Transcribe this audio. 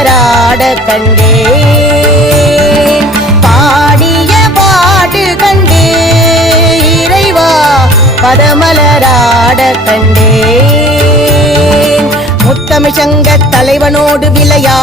பதமலராட கண்டேன் பாடிய பாட்டு கண்டே இறைவா பதமலராட கண்டேன் முத்தமிழ் சங்க தலைவனோடு விளையாடி